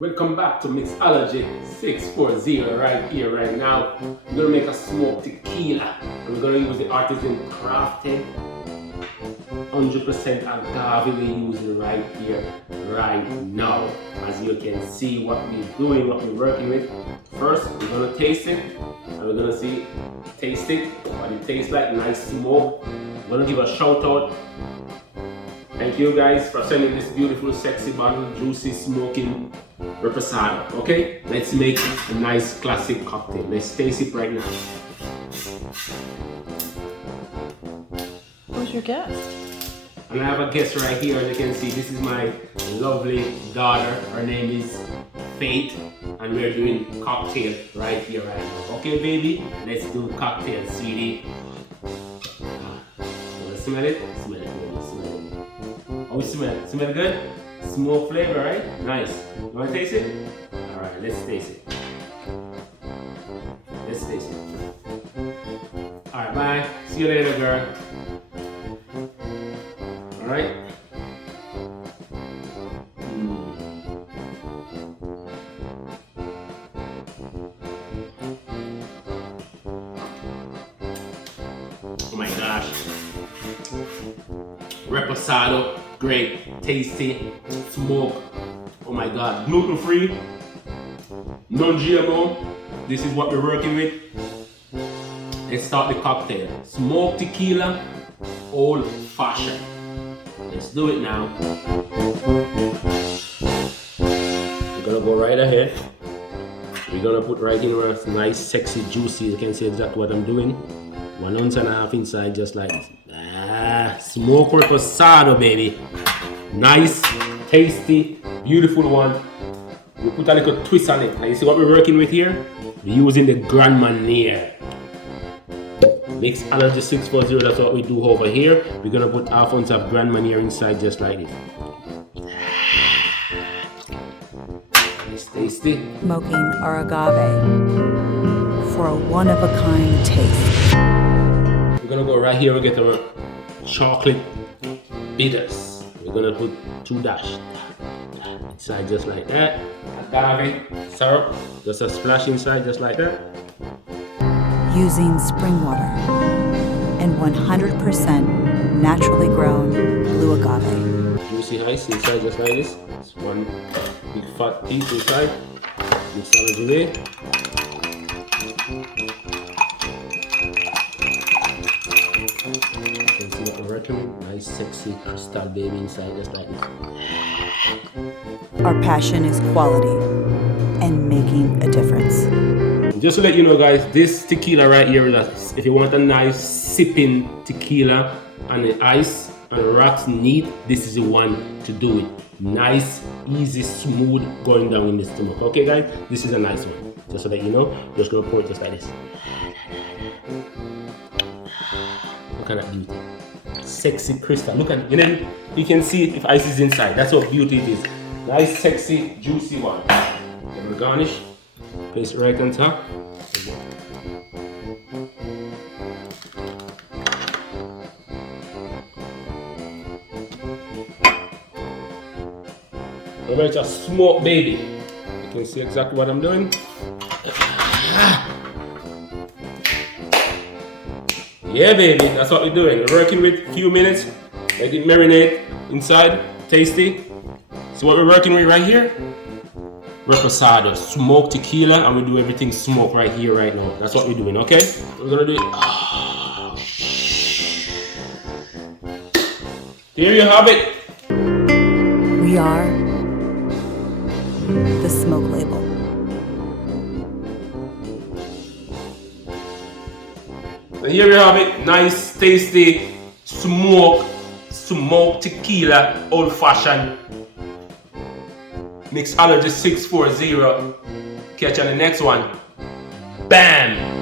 Welcome back to Mixology 640 right here, right now. We're gonna make a smoked tequila. And we're gonna use the artisan crafted 100% agave we're using right here, right now. As you can see what we're doing, what we're working with. First, we're gonna taste it. And we're gonna taste it, what it tastes like, nice smoke. I'm gonna give a shout out. Thank you guys for sending this beautiful, sexy bottle, juicy, smoking reposado. Okay, let's make a nice classic cocktail. Let's taste it right now. Who's your guest? And I have a guest right here. As you can see, this is my lovely daughter. Her name is Faith, and we're doing cocktail right here, right now. Okay, baby, let's do cocktail, sweetie. Wanna smell it? Smell it, baby. Smell it. Oh, we smell it. Smell good? Smoke flavor, right? Nice. You wanna taste it? Alright, let's taste it. Let's taste it. Alright, bye. See you later, girl. Alright? Oh my gosh. Reposado. Great, tasty, smoke. Oh my god, gluten free, non-GMO. This is what we're working with. Let's start the cocktail. Smoked tequila, old fashioned. Let's do it now. We're gonna go right ahead. We're gonna put right in where it's nice, sexy, juicy. You can see exactly what I'm doing. 1 ounce and a half inside, just like this. Smoke reposado, baby. Nice, tasty, beautiful one. We put a little twist on it. Now you see what we're working with here? We're using the Grand Marnier. Mixology 640, that's what we do over here. We're gonna put half ounce of Grand Marnier inside, just like this. It's tasty. Smoking our agave for a one-of-a-kind taste. We're gonna go right here and get our chocolate bitters. We're gonna put 2 dash inside, just like that. Agave syrup, just a splash inside, just like that. Using spring water and 100% naturally grown blue agave. Juicy ice inside, just like this. It's one big fat piece inside. Mixology way. Nice, sexy crystal baby inside, just like this. Our passion is quality and making a difference. Just to let you know, guys, this tequila right here, if you want a nice sipping tequila and the ice and the rocks neat, this is the one to do it. Nice, easy, smooth, going down in the stomach. Okay, guys, this is a nice one. Just so that you know, just gonna pour it just like this. Look at that beauty. Sexy crystal. Look at it. And then you can see if ice is inside. That's how beauty it is. Nice, sexy, juicy one. Then we garnish. Place it right on top. I'm going to smoke, baby. You can see exactly what I'm doing. Yeah, baby, that's what we're doing. We're working with a few minutes, let it marinate inside, tasty. So what we're working with right here, reposado, smoked tequila, and we do everything smoked right here, right now. That's what we're doing, okay? We're gonna do it. There you have it. We are the Smoke Label. And here you have it, nice, tasty, smoked tequila, old fashioned. Mixology 640. Catch you on the next one. Bam!